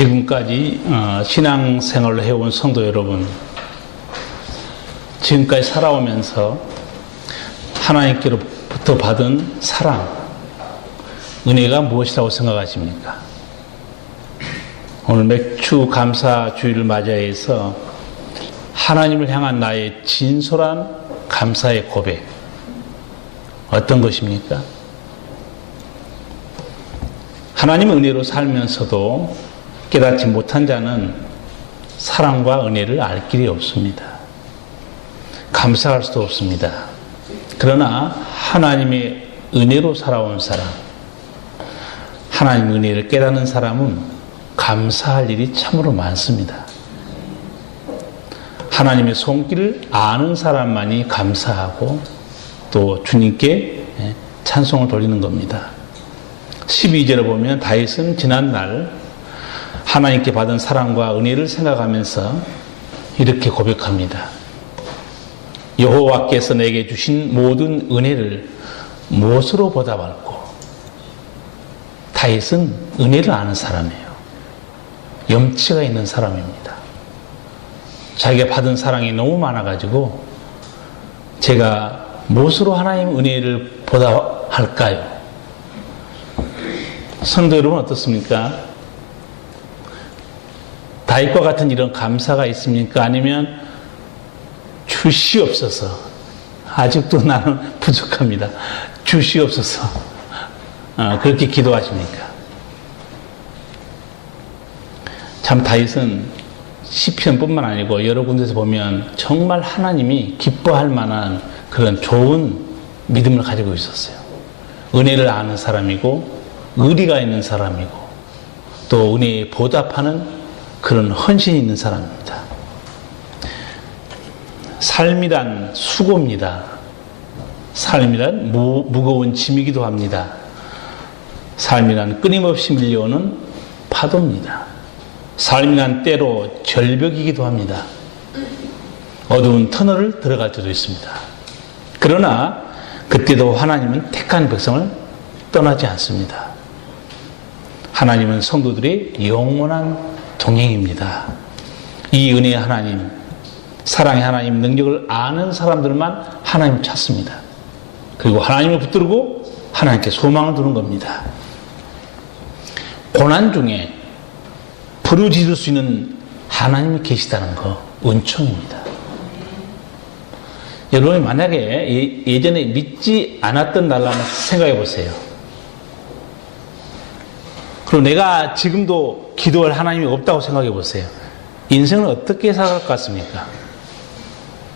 지금까지 신앙생활을 해온 성도 여러분, 지금까지 살아오면서 하나님께로부터 받은 사랑, 은혜가 무엇이라고 생각하십니까? 오늘 맥주 감사 주일을 맞이해서 하나님을 향한 나의 진솔한 감사의 고백, 어떤 것입니까? 하나님의 은혜로 살면서도 깨닫지 못한 자는 사랑과 은혜를 알 길이 없습니다. 감사할 수도 없습니다. 그러나 하나님의 은혜로 살아온 사람, 하나님의 은혜를 깨닫는 사람은 감사할 일이 참으로 많습니다. 하나님의 손길을 아는 사람만이 감사하고 또 주님께 찬송을 돌리는 겁니다. 12절에 보면 다윗은 지난날 하나님께 받은 사랑과 은혜를 생각하면서 이렇게 고백합니다. 여호와께서 내게 주신 모든 은혜를 무엇으로 보답할꼬? 다윗은 은혜를 아는 사람이에요. 염치가 있는 사람입니다. 자기가 받은 사랑이 너무 많아가지고 제가 무엇으로 하나님의 은혜를 보답할까요? 성도 여러분 어떻습니까? 다윗과 같은 이런 감사가 있습니까? 아니면 주시옵소서, 아직도 나는 부족합니다, 주시옵소서, 그렇게 기도하십니까? 참 다윗은 시편뿐만 아니고 여러 군데서 보면 정말 하나님이 기뻐할 만한 그런 좋은 믿음을 가지고 있었어요. 은혜를 아는 사람이고 의리가 있는 사람이고 또 은혜에 보답하는 그런 헌신이 있는 사람입니다. 삶이란 수고입니다. 삶이란 무거운 짐이기도 합니다. 삶이란 끊임없이 밀려오는 파도입니다. 삶이란 때로 절벽이기도 합니다. 어두운 터널을 들어갈 때도 있습니다. 그러나 그때도 하나님은 택한 백성을 떠나지 않습니다. 하나님은 성도들의 영원한 동행입니다. 이 은혜의 하나님, 사랑의 하나님, 능력을 아는 사람들만 하나님을 찾습니다. 그리고 하나님을 붙들고 하나님께 소망을 두는 겁니다. 고난 중에 부르짖을 수 있는 하나님이 계시다는 거 은총입니다. 여러분이 만약에 예전에 믿지 않았던 날로 한번 생각해 보세요. 그리고 내가 지금도 기도할 하나님이 없다고 생각해 보세요. 인생은 어떻게 살아갈 것 같습니까?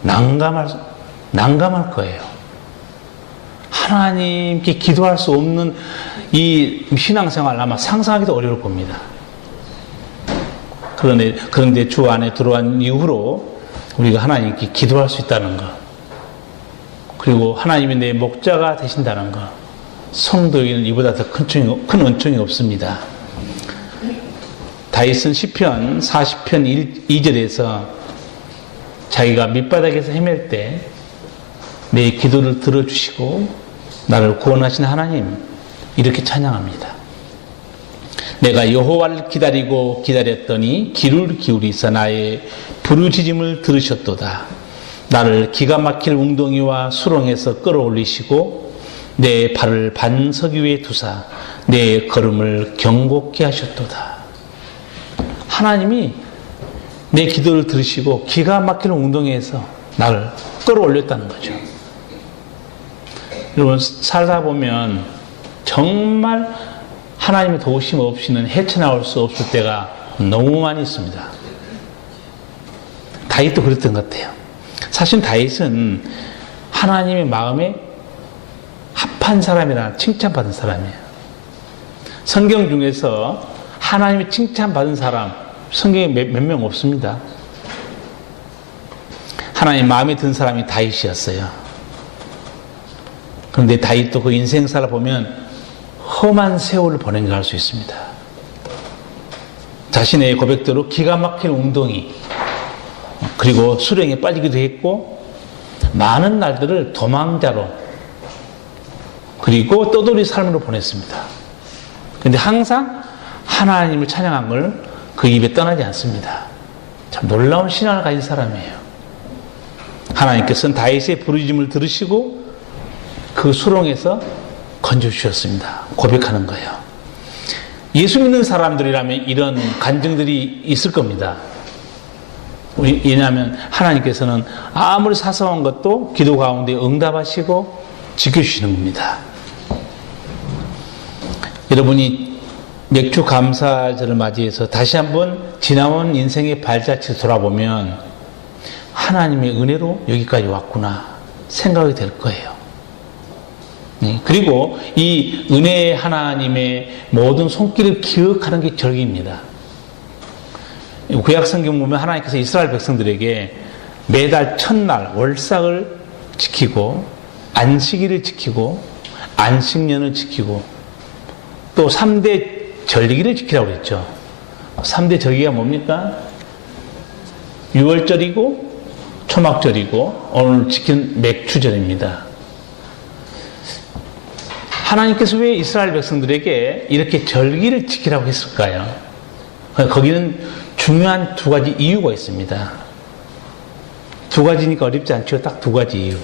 난감할 거예요. 하나님께 기도할 수 없는 이 신앙생활 아마 상상하기도 어려울 겁니다. 그런데 주 안에 들어온 이후로 우리가 하나님께 기도할 수 있다는 것, 그리고 하나님이 내 목자가 되신다는 것, 성도에게는 이보다 더 큰 은총이 없습니다. 다윗은 시편 40편 2절에서 자기가 밑바닥에서 헤맬 때 내 기도를 들어주시고 나를 구원하신 하나님, 이렇게 찬양합니다. 내가 여호와를 기다리고 기다렸더니 귀를 기울이사 나의 부르짖음을 들으셨도다. 나를 기가 막힐 웅덩이와 수렁에서 끌어올리시고 내 발을 반석 위에 두사 내 걸음을 경고케 하셨도다. 하나님이 내 기도를 들으시고 기가 막힐 웅덩이에서 나를 끌어올렸다는 거죠. 여러분, 살다 보면 정말 하나님의 도우심 없이는 헤쳐나올 수 없을 때가 너무 많이 있습니다. 다윗도 그랬던 것 같아요. 사실 다윗은 하나님의 마음에 합한 사람이라 칭찬받은 사람이에요. 성경 중에서 하나님의 칭찬받은 사람, 성경에 몇 명 없습니다. 하나님 마음에 든 사람이 다윗이었어요. 그런데 다윗도 그 인생사를 보면 험한 세월을 보낸 걸 알 수 있습니다. 자신의 고백대로 기가 막힌 웅덩이, 그리고 수렁에 빠지기도 했고 많은 날들을 도망자로 그리고 떠돌이 삶으로 보냈습니다. 그런데 항상 하나님을 찬양한 걸 그 입에 떠나지 않습니다. 참 놀라운 신앙을 가진 사람이에요. 하나님께서는 다윗의 부르짖음을 들으시고 그 수렁에서 건져주셨습니다. 고백하는 거예요. 예수 믿는 사람들이라면 이런 간증들이 있을 겁니다. 왜냐하면 하나님께서는 아무리 사소한 것도 기도 가운데 응답하시고 지켜주시는 겁니다. 여러분이 맥주 감사절을 맞이해서 다시 한번 지나온 인생의 발자취를 돌아보면 하나님의 은혜로 여기까지 왔구나 생각이 될 거예요. 그리고 이 은혜의 하나님의 모든 손길을 기억하는 게 절기입니다. 구약성경 보면 하나님께서 이스라엘 백성들에게 매달 첫날 월삭을 지키고 안식일을 지키고 안식년을 지키고 또 3대 절기를 지키라고 그랬죠. 3대 절기가 뭡니까? 유월절이고 초막절이고 오늘 지킨 맥주절입니다. 하나님께서 왜 이스라엘 백성들에게 이렇게 절기를 지키라고 했을까요? 거기는 중요한 두 가지 이유가 있습니다. 두 가지니까 어렵지 않죠? 딱 두 가지 이유.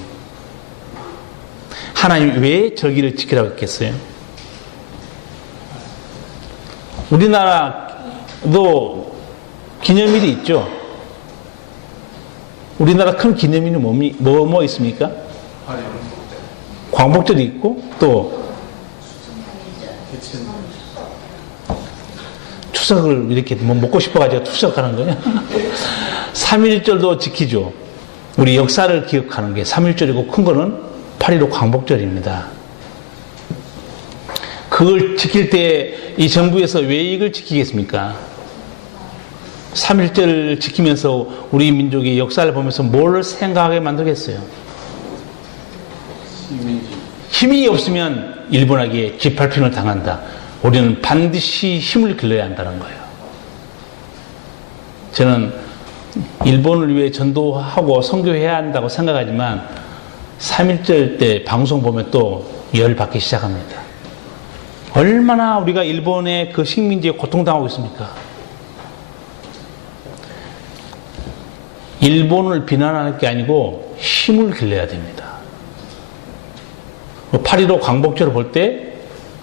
하나님이 왜 절기를 지키라고 했겠어요? 우리나라도 기념일이 있죠? 우리나라 큰 기념일이 뭐 있습니까? 광복절이 있고 또 추석을 이렇게 먹고 싶어가지고 추석하는 거예요. 3.1절도 지키죠. 우리 역사를 기억하는 게 3.1절이고 큰 거는 8.15 광복절입니다. 그걸 지킬 때 이 정부에서 왜 이걸 지키겠습니까? 3.1절 지키면서 우리 민족의 역사를 보면서 뭘 생각하게 만들겠어요? 힘이 없으면 일본에게 짓밟힘을 당한다. 우리는 반드시 힘을 길러야 한다는 거예요. 저는 일본을 위해 전도하고 선교해야 한다고 생각하지만 3.1절 때 방송 보면 또 열받기 시작합니다. 얼마나 우리가 일본의 그 식민지에 고통당하고 있습니까? 일본을 비난하는 게 아니고 힘을 길러야 됩니다. 8.15 광복절을 볼 때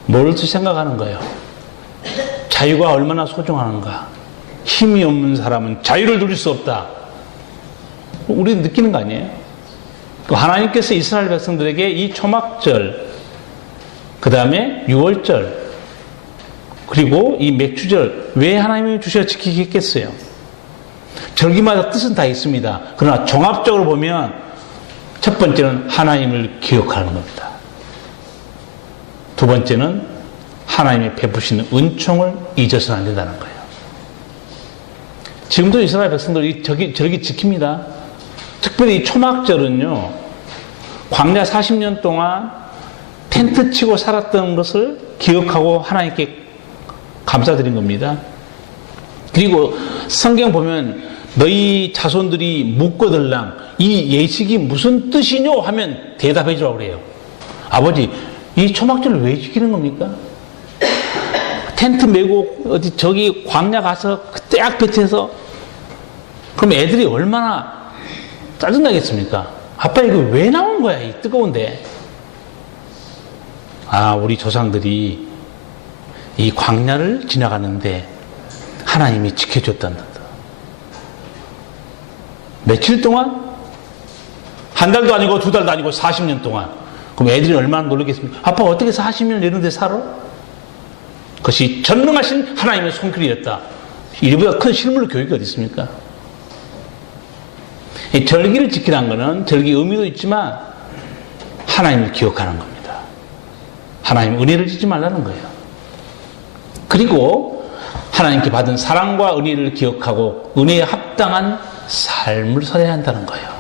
뭘 생각하는 거예요? 자유가 얼마나 소중한가? 힘이 없는 사람은 자유를 누릴 수 없다. 우리는 느끼는 거 아니에요? 하나님께서 이스라엘 백성들에게 이 초막절, 그 다음에 유월절, 그리고 이 맥주절 왜 하나님이 주셔 지키겠어요? 절기마다 뜻은 다 있습니다. 그러나 종합적으로 보면 첫 번째는 하나님을 기억하는 겁니다. 두 번째는 하나님의 베푸시는 은총을 잊어서는 안 된다는 거예요. 지금도 이스라엘 백성들이 절기 지킵니다. 특별히 이 초막절은요, 광야 40년 동안 텐트 치고 살았던 것을 기억하고 하나님께 감사드린 겁니다. 그리고 성경 보면 너희 자손들이 묻거들랑 이 예식이 무슨 뜻이뇨 하면 대답해 주라고 그래요. 아버지, 이 초막절을 왜 지키는 겁니까? 텐트 메고 어디 저기 광야 가서 딱 배치해서 그럼 애들이 얼마나 짜증나겠습니까? 아빠 이거 왜 나온 거야 이 뜨거운데. 아, 우리 조상들이 이 광야를 지나가는데 하나님이 지켜줬단다. 며칠 동안? 한 달도 아니고 두 달도 아니고 40년 동안. 그럼 애들이 얼마나 놀라겠습니까? 아빠 어떻게 40년 이런 데 살아? 그것이 전능하신 하나님의 손길이었다. 이보다 큰 실물 교육이 어디 있습니까? 이 절기를 지키라는 것은 절기 의미도 있지만 하나님을 기억하는 겁니다. 하나님 은혜를 잊지 말라는 거예요. 그리고 하나님께 받은 사랑과 은혜를 기억하고 은혜에 합당한 삶을 살아야 한다는 거예요.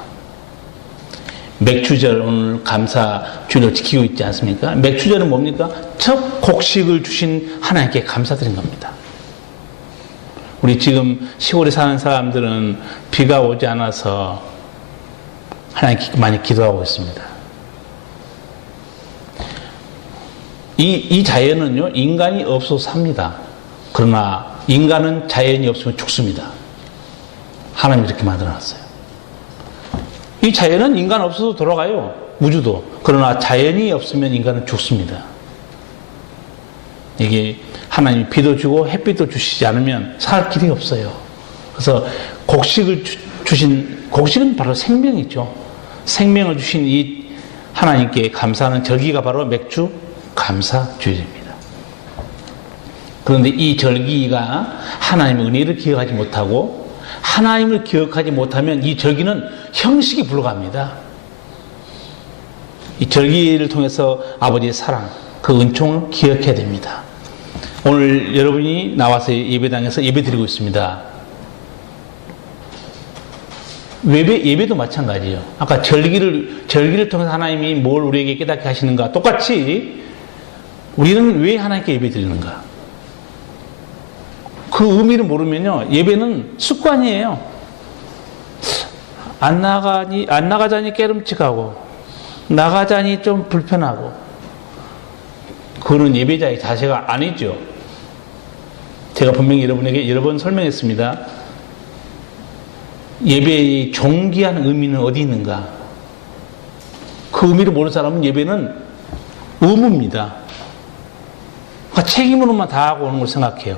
맥주절 오늘 감사주를 지키고 있지 않습니까? 맥주절은 뭡니까? 첫 곡식을 주신 하나님께 감사드린 겁니다. 우리 지금 시골에 사는 사람들은 비가 오지 않아서 하나님께 많이 기도하고 있습니다. 이 자연은요, 인간이 없어서 삽니다. 그러나 인간은 자연이 없으면 죽습니다. 하나님이 이렇게 만들어놨어요. 이 자연은 인간 없어도 돌아가요. 우주도. 그러나 자연이 없으면 인간은 죽습니다. 이게 하나님이 비도 주고 햇빛도 주시지 않으면 살 길이 없어요. 그래서 곡식을 주신, 곡식은 바로 생명이죠. 생명을 주신 이 하나님께 감사하는 절기가 바로 맥주 감사주일입니다. 그런데 이 절기가 하나님의 은혜를 기억하지 못하고 하나님을 기억하지 못하면 이 절기는 형식이 불과합니다. 이 절기를 통해서 아버지의 사랑, 그 은총을 기억해야 됩니다. 오늘 여러분이 나와서 예배당에서 예배드리고 있습니다. 예배도 마찬가지예요. 아까 절기를 통해서 하나님이 뭘 우리에게 깨닫게 하시는가 똑같이 우리는 왜 하나님께 예배드리는가? 그 의미를 모르면요, 예배는 습관이에요. 안 나가자니 깨름칙하고, 나가자니 좀 불편하고, 그거는 예배자의 자세가 아니죠. 제가 분명히 여러분에게 여러 번 설명했습니다. 예배의 존귀한 의미는 어디 있는가? 그 의미를 모르는 사람은 예배는 의무입니다. 그러니까 책임으로만 다 하고 오는 걸 생각해요.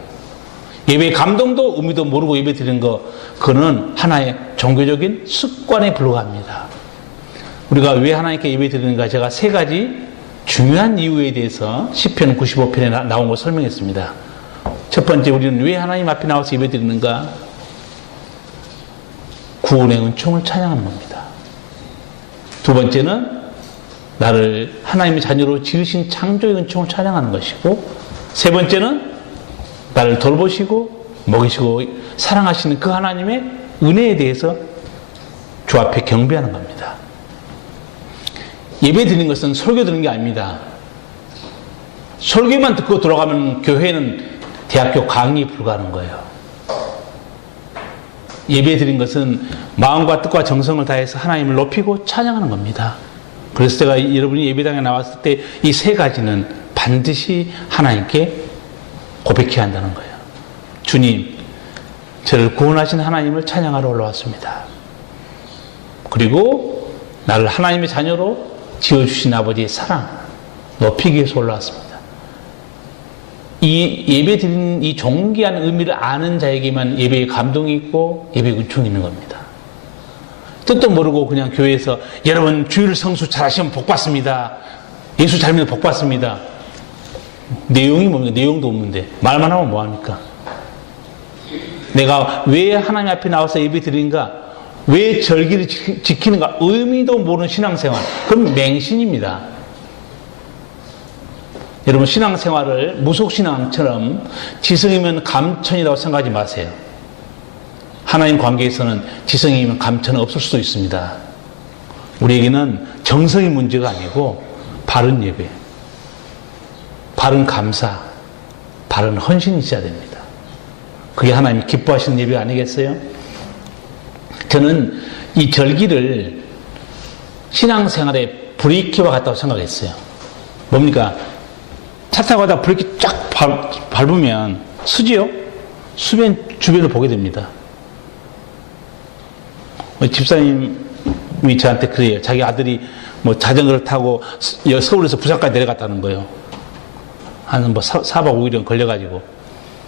예배의 감동도 의미도 모르고 예배 드리는 거, 그거는 하나의 종교적인 습관에 불과합니다. 우리가 왜 하나님께 예배 드리는가, 제가 세 가지 중요한 이유에 대해서 시편 95편에 나온 걸 설명했습니다. 첫 번째, 우리는 왜 하나님 앞에 나와서 예배 드리는가? 구원의 은총을 찬양하는 겁니다. 두 번째는 나를 하나님의 자녀로 지으신 창조의 은총을 찬양하는 것이고, 세 번째는 나를 돌보시고 먹이시고 사랑하시는 그 하나님의 은혜에 대해서 주 앞에 경배하는 겁니다. 예배 드리는 것은 설교 드리는 게 아닙니다. 설교만 듣고 돌아가면 교회는 대학교 강의에 불과한 거예요. 예배 드린 것은 마음과 뜻과 정성을 다해서 하나님을 높이고 찬양하는 겁니다. 그래서 제가 여러분이 예배당에 나왔을 때 이 세 가지는 반드시 하나님께 고백해야 한다는 거예요. 주님, 저를 구원하신 하나님을 찬양하러 올라왔습니다. 그리고 나를 하나님의 자녀로 지어주신 아버지의 사랑 높이기 위해서 올라왔습니다. 이 예배 드리는 이 존귀한 의미를 아는 자에게만 예배의 감동이 있고 예배의 은총이 있는 겁니다. 뜻도 모르고 그냥 교회에서 여러분 주일 성수 잘하시면 복 받습니다. 예수 잘 믿으면 복 받습니다. 내용이 뭡니까? 내용도 없는데 말만 하면 뭐합니까? 내가 왜 하나님 앞에 나와서 예배 드리는가? 왜 절기를 지키는가? 의미도 모르는 신앙생활, 그럼 맹신입니다. 여러분, 신앙생활을 무속신앙처럼 지성이면 감천이라고 생각하지 마세요. 하나님 관계에서는 지성이면 감천은 없을 수도 있습니다. 우리에게는 정성이 문제가 아니고 바른 예배, 바른 감사, 바른 헌신이 있어야 됩니다. 그게 하나님이 기뻐하시는 예배 아니겠어요? 저는 이 절기를 신앙생활의 브레이크와 같다고 생각했어요. 뭡니까? 차 타고 가다가 브레이크 쫙 밟으면 쓰지요? 수변 주변을 보게 됩니다. 집사님이 저한테 그래요. 자기 아들이 뭐 자전거를 타고 서울에서 부산까지 내려갔다는 거예요. 한 뭐 4박 5일은 걸려가지고.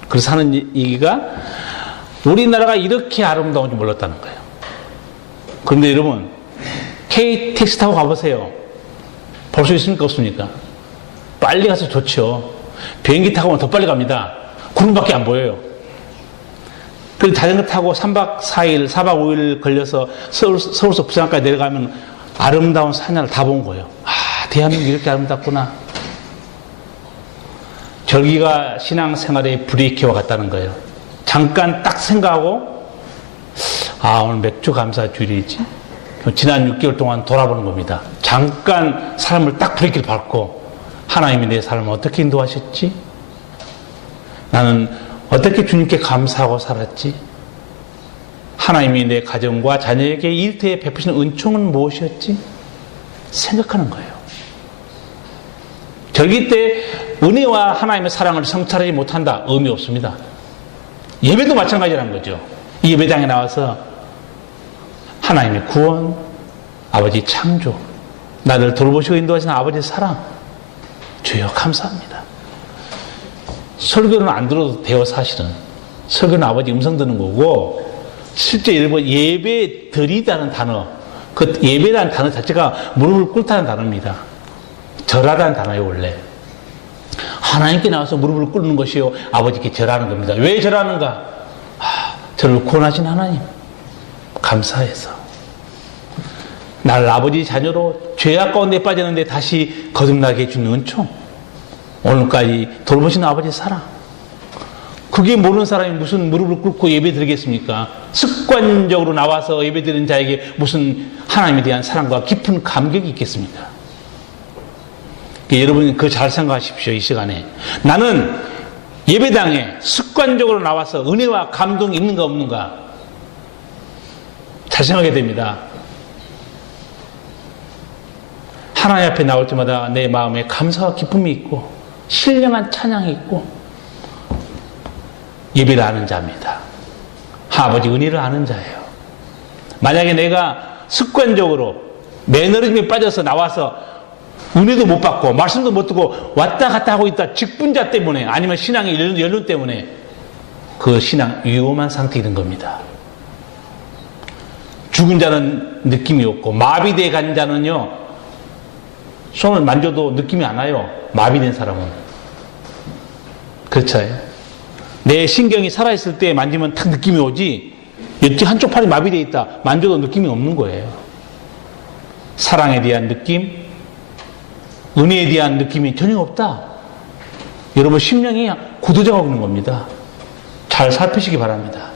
그래서 하는 얘기가 우리나라가 이렇게 아름다운 줄 몰랐다는 거예요. 그런데 여러분, KTX 타고 가보세요. 볼 수 있습니까? 없습니까? 빨리 가서 좋죠. 비행기 타고 가면 더 빨리 갑니다. 구름밖에 안 보여요. 그리고 자전거 타고 3박 4일, 4박 5일 걸려서 서울에서 부산까지 내려가면 아름다운 산을 다 본 거예요. 아, 대한민국이 이렇게 아름답구나. 절기가 신앙생활의 브레이크와 같다는 거예요. 잠깐 딱 생각하고, 아, 오늘 맥주 감사 주일이지? 지난 6개월 동안 돌아보는 겁니다. 잠깐 사람을 딱 브레이크를 밟고, 하나님이 내 삶을 어떻게 인도하셨지? 나는 어떻게 주님께 감사하고 살았지? 하나님이 내 가정과 자녀에게 일터에 베푸시는 은총은 무엇이었지? 생각하는 거예요. 절기 때 은혜와 하나님의 사랑을 성찰하지 못한다. 의미 없습니다. 예배도 마찬가지라는 거죠. 이 예배당에 나와서 하나님의 구원, 아버지 창조, 나를 돌보시고 인도하시는 아버지의 사랑, 주여 감사합니다. 설교는 안 들어도 돼요. 사실은 설교는 아버지 음성 듣는 거고, 실제 여러분 예배 드리다는 단어, 그 예배라는 단어 자체가 무릎을 꿇다는 단어입니다. 절하다는 단어예요. 원래 하나님께 나와서 무릎을 꿇는 것이요 아버지께 절하는 겁니다. 왜 절하는가? 저를 구원하신 하나님 감사해서, 나를 아버지 자녀로 죄악 가운데 빠졌는데 다시 거듭나게 해주는 은총, 오늘까지 돌보시는 아버지의 사랑, 그게 모르는 사람이 무슨 무릎을 꿇고 예배 드리겠습니까? 습관적으로 나와서 예배 드리는 자에게 무슨 하나님에 대한 사랑과 깊은 감격이 있겠습니까? 여러분 그 잘 생각하십시오. 이 시간에 나는 예배당에 습관적으로 나와서 은혜와 감동이 있는가 없는가 잘 생각해야 됩니다. 하나님 앞에 나올 때마다 내 마음에 감사와 기쁨이 있고 신령한 찬양이 있고 예배를 아는 자입니다. 아버지 은혜를 아는 자예요. 만약에 내가 습관적으로 매너리즘에 빠져서 나와서 은혜도 못 받고 말씀도 못 듣고 왔다 갔다 하고 있다, 직분자 때문에 아니면 신앙의 연륜 때문에 그 신앙 위험한 상태에 있는 겁니다. 죽은 자는 느낌이 없고 마비돼 간 자는요 손을 만져도 느낌이 안 와요. 마비된 사람은. 그렇죠. 내 신경이 살아있을 때 만지면 탁 느낌이 오지, 여기 한쪽 팔이 마비되어 있다 만져도 느낌이 없는 거예요. 사랑에 대한 느낌, 은혜에 대한 느낌이 전혀 없다. 여러분 심령이 굳어져가고 있는 겁니다. 잘 살피시기 바랍니다.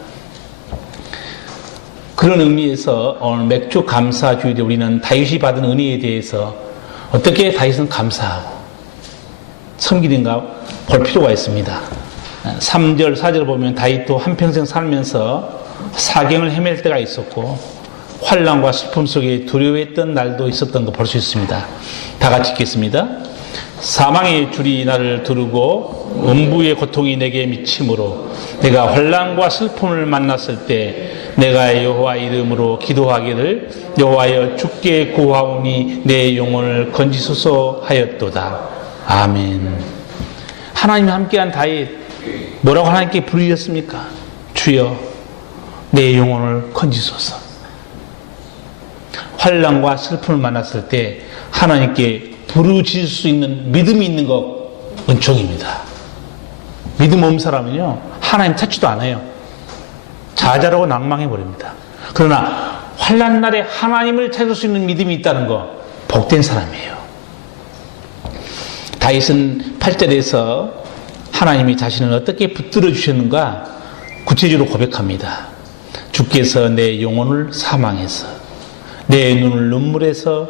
그런 의미에서 오늘 맥주 감사 주일에 우리는 다윗이 받은 은혜에 대해서 어떻게 다윗은 감사하고 섬기는가 볼 필요가 있습니다. 3절 4절을 보면 다윗도 한평생 살면서 사경을 헤맬 때가 있었고 환난과 슬픔 속에 두려워했던 날도 있었던 거 볼 수 있습니다. 다 같이 읽겠습니다. 사망의 줄이 나를 두르고 음부의 고통이 내게 미침으로 내가 환난과 슬픔을 만났을 때 내가 여호와 이름으로 기도하기를 여호와여 주께 구하오니 내 영혼을 건지소서 하였도다. 아멘. 하나님이 함께한 다윗 뭐라고 하나님께 부르셨습니까? 주여 내 영혼을 건지소서. 환난과 슬픔을 만났을 때 하나님께 부르짖을 수 있는 믿음이 있는 것 은총입니다. 믿음 없는 사람은요 하나님 찾지도 않아요. 좌절하고 낭망해버립니다. 그러나 환난 날에 하나님을 찾을 수 있는 믿음이 있다는 거 복된 사람이에요. 다윗은 8절에서 하나님이 자신을 어떻게 붙들어 주셨는가 구체적으로 고백합니다. 주께서 내 영혼을 사망해서 내 눈을 눈물에서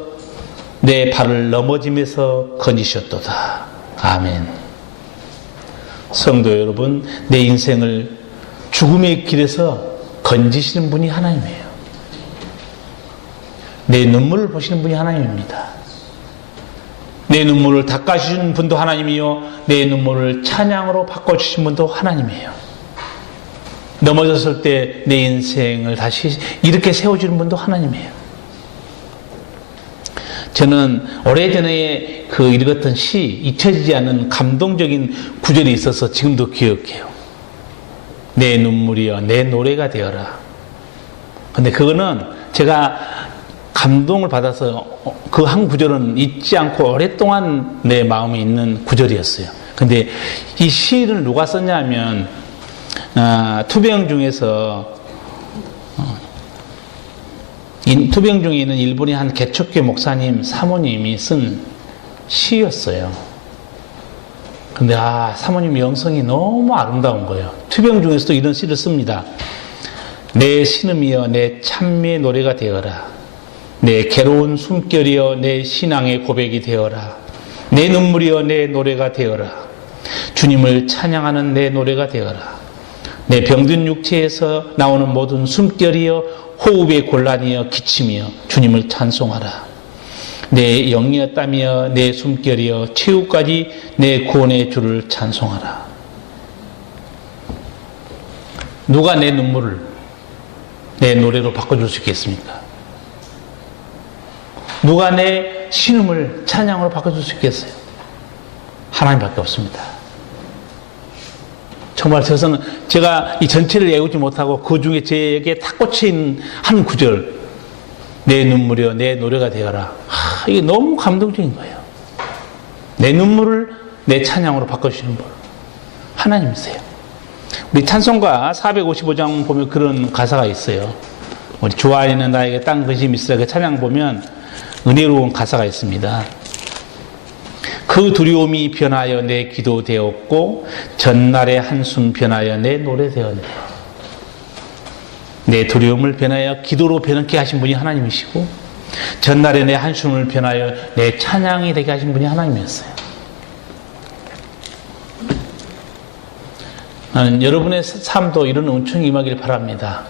내 발을 넘어짐에서 건지셨도다. 아멘. 성도 여러분, 내 인생을 죽음의 길에서 건지시는 분이 하나님이에요. 내 눈물을 보시는 분이 하나님입니다. 내 눈물을 닦아주시는 분도 하나님이요 내 눈물을 찬양으로 바꿔주신 분도 하나님이에요. 넘어졌을 때 내 인생을 다시 이렇게 세워주는 분도 하나님이에요. 저는 오래전에 읽었던 시, 잊혀지지 않는 감동적인 구절이 있어서 지금도 기억해요. 내 눈물이여 내 노래가 되어라. 근데 그거는 제가 감동을 받아서 그 한 구절은 잊지 않고 오랫동안 내 마음에 있는 구절이었어요. 근데 이 시를 누가 썼냐면 투병 중에서 투병 중에 있는 일본의 한 개척교 목사님 사모님이 쓴 시였어요. 근데 사모님 영성이 너무 아름다운 거예요. 투병 중에서도 이런 시를 씁니다. 내 신음이여 내 찬미의 노래가 되어라. 내 괴로운 숨결이여 내 신앙의 고백이 되어라. 내 눈물이여 내 노래가 되어라. 주님을 찬양하는 내 노래가 되어라. 내 병든 육체에서 나오는 모든 숨결이여 호흡의 곤란이여 기침이여 주님을 찬송하라. 내 영이여 땀이여 내 숨결이여 최후까지 내 구원의 주를 찬송하라. 누가 내 눈물을 내 노래로 바꿔줄 수 있겠습니까? 누가 내 신음을 찬양으로 바꿔줄 수 있겠어요? 하나님밖에 없습니다. 정말 저는 제가 이 전체를 외우지 못하고 그 중에 제게 탁 꽂힌 한 구절, 내 눈물이여 내 노래가 되어라. 이게 너무 감동적인 거예요. 내 눈물을 내 찬양으로 바꿔주시는 분 하나님이세요. 우리 찬송가 455장 보면 그런 가사가 있어요. 우리 주 안에는 나에게 딴 것이 있으라, 그 찬양 보면 은혜로운 가사가 있습니다. 그 두려움이 변하여 내 기도 되었고 전날의 한숨 변하여 내 노래 되었네요. 내 두려움을 변하여 기도로 변하게 하신 분이 하나님이시고 전날에 내 한숨을 변하여 내 찬양이 되게 하신 분이 하나님이었어요. 나는 여러분의 삶도 이런 은총이 임하길 바랍니다.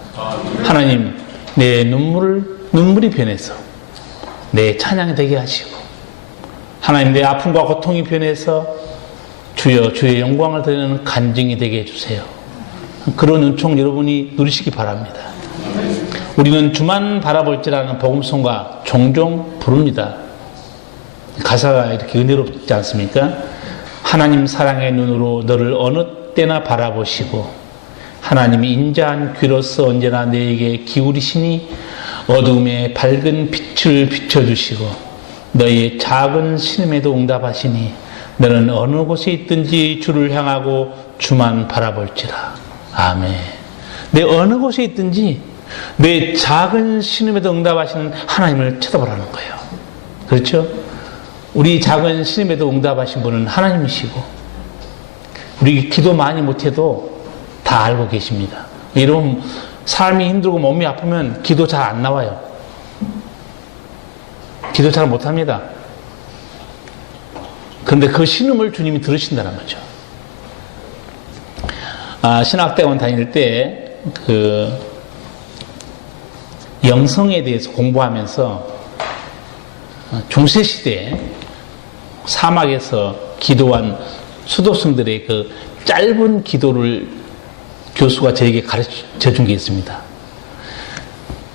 하나님, 내 눈물이 변해서 내 찬양이 되게 하시고, 하나님 내 아픔과 고통이 변해서 주의 영광을 드리는 간증이 되게 해주세요. 그런 은총 여러분이 누리시기 바랍니다. 우리는 주만 바라볼지라는 복음송가 종종 부릅니다. 가사가 이렇게 은혜롭지 않습니까? 하나님 사랑의 눈으로 너를 어느 때나 바라보시고 하나님이 인자한 귀로서 언제나 내게 기울이시니 어둠에 밝은 빛을 비춰주시고 너의 작은 신음에도 응답하시니 너는 어느 곳에 있든지 주를 향하고 주만 바라볼지라. 아멘. 내 어느 곳에 있든지 내 작은 신음에도 응답하시는 하나님을 쳐다보라는 거예요. 그렇죠? 우리 작은 신음에도 응답하신 분은 하나님이시고 우리 기도 많이 못해도 다 알고 계십니다. 여러분 삶이 힘들고 몸이 아프면 기도 잘 안 나와요. 기도 잘 못합니다. 그런데 그 신음을 주님이 들으신다는 거죠. 신학대원 다닐 때 그 영성에 대해서 공부하면서 중세시대에 사막에서 기도한 수도승들의 그 짧은 기도를 교수가 저에게 가르쳐 준 게 있습니다.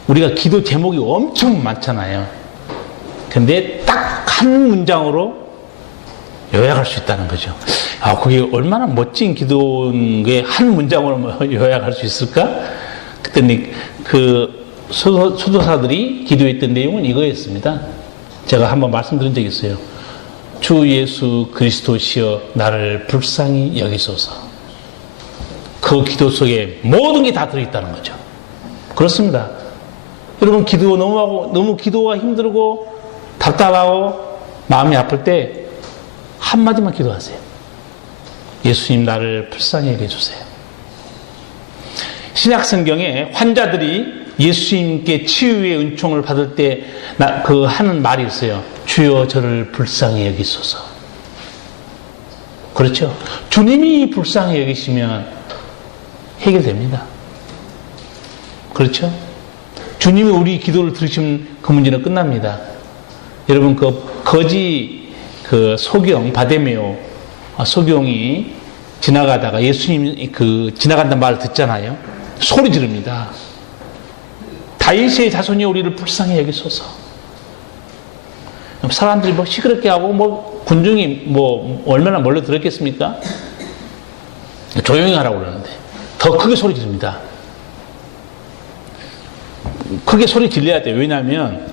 우리가 기도 제목이 엄청 많잖아요. 근데 딱 한 문장으로 요약할 수 있다는 거죠. 그게 얼마나 멋진 기도인 게 한 문장으로 요약할 수 있을까? 그랬더니 그 수도사들이 기도했던 내용은 이거였습니다. 제가 한번 말씀드린 적이 있어요. 주 예수 그리스도시여 나를 불쌍히 여기소서. 그 기도 속에 모든 게 다 들어있다는 거죠. 그렇습니다. 여러분 기도 너무 기도가 힘들고 답답하고 마음이 아플 때 한마디만 기도하세요. 예수님 나를 불쌍히 여겨주세요. 신약성경에 환자들이 예수님께 치유의 은총을 받을 때 그 하는 말이 있어요. 주여 저를 불쌍히 여기소서. 그렇죠? 주님이 불쌍히 여기시면 해결됩니다. 그렇죠? 주님이 우리 기도를 들으시면 그 문제는 끝납니다. 여러분 그 거지 그 소경 바데메오 소경이 지나가다가 예수님이 그 지나간다는 말을 듣잖아요. 소리 지릅니다. 다윗의 자손이 우리를 불쌍히 여기소서. 사람들이 뭐 시끄럽게 하고 뭐 군중이 뭐 얼마나 몰려 들었겠습니까? 조용히 하라고 그러는데 더 크게 소리 지릅니다. 크게 소리 질러야 돼요. 왜냐하면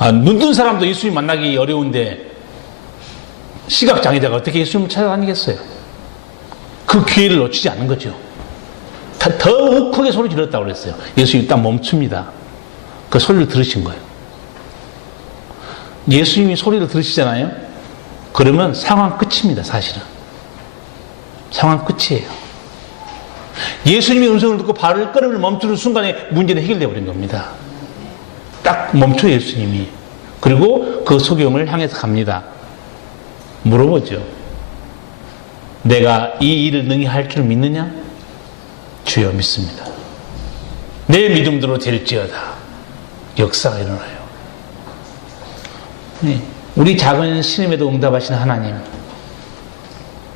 눈뜬 사람도 예수님 만나기 어려운데 시각장애자가 어떻게 예수님을 찾아다니겠어요? 그 기회를 놓치지 않는 거죠. 더 크게 소리 질렀다고 그랬어요. 예수님이 딱 멈춥니다. 그 소리를 들으신 거예요. 예수님이 소리를 들으시잖아요. 그러면 상황 끝입니다. 사실은 상황 끝이에요. 예수님이 음성을 듣고 발을 걸음을 멈추는 순간에 문제는 해결되어 버린 겁니다. 딱 멈춰 예수님이. 그리고 그 소경을 향해서 갑니다. 물어보죠. 내가 이 일을 능히 할 줄 믿느냐? 주여 믿습니다. 내 믿음대로 될지어다. 역사가 일어나요. 네. 우리 작은 신음에도 응답하시는 하나님.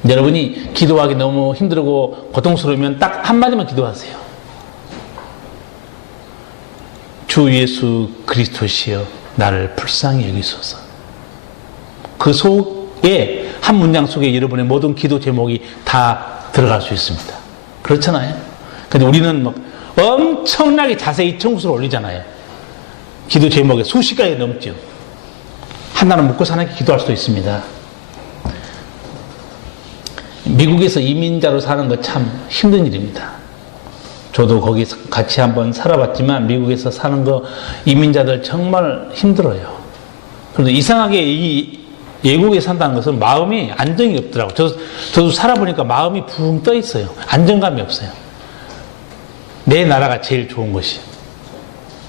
여러분이 기도하기 너무 힘들고 고통스러우면 딱 한마디만 기도하세요. 주 예수 그리스도시여 나를 불쌍히 여기소서. 그 속에 한 문장 속에 여러분의 모든 기도 제목이 다 들어갈 수 있습니다. 그렇잖아요. 근데 우리는 막 엄청나게 자세히 청구서를 올리잖아요. 기도 제목에 수십 가지 넘죠. 하나는 먹고 사는 게 기도할 수도 있습니다. 미국에서 이민자로 사는 거 참 힘든 일입니다. 저도 거기 같이 한번 살아봤지만 미국에서 사는 거 이민자들 정말 힘들어요. 그런데 이상하게 이 외국에 산다는 것은 마음이 안정이 없더라고요. 저도 살아보니까 마음이 붕 떠 있어요. 안정감이 없어요. 내 나라가 제일 좋은 것이.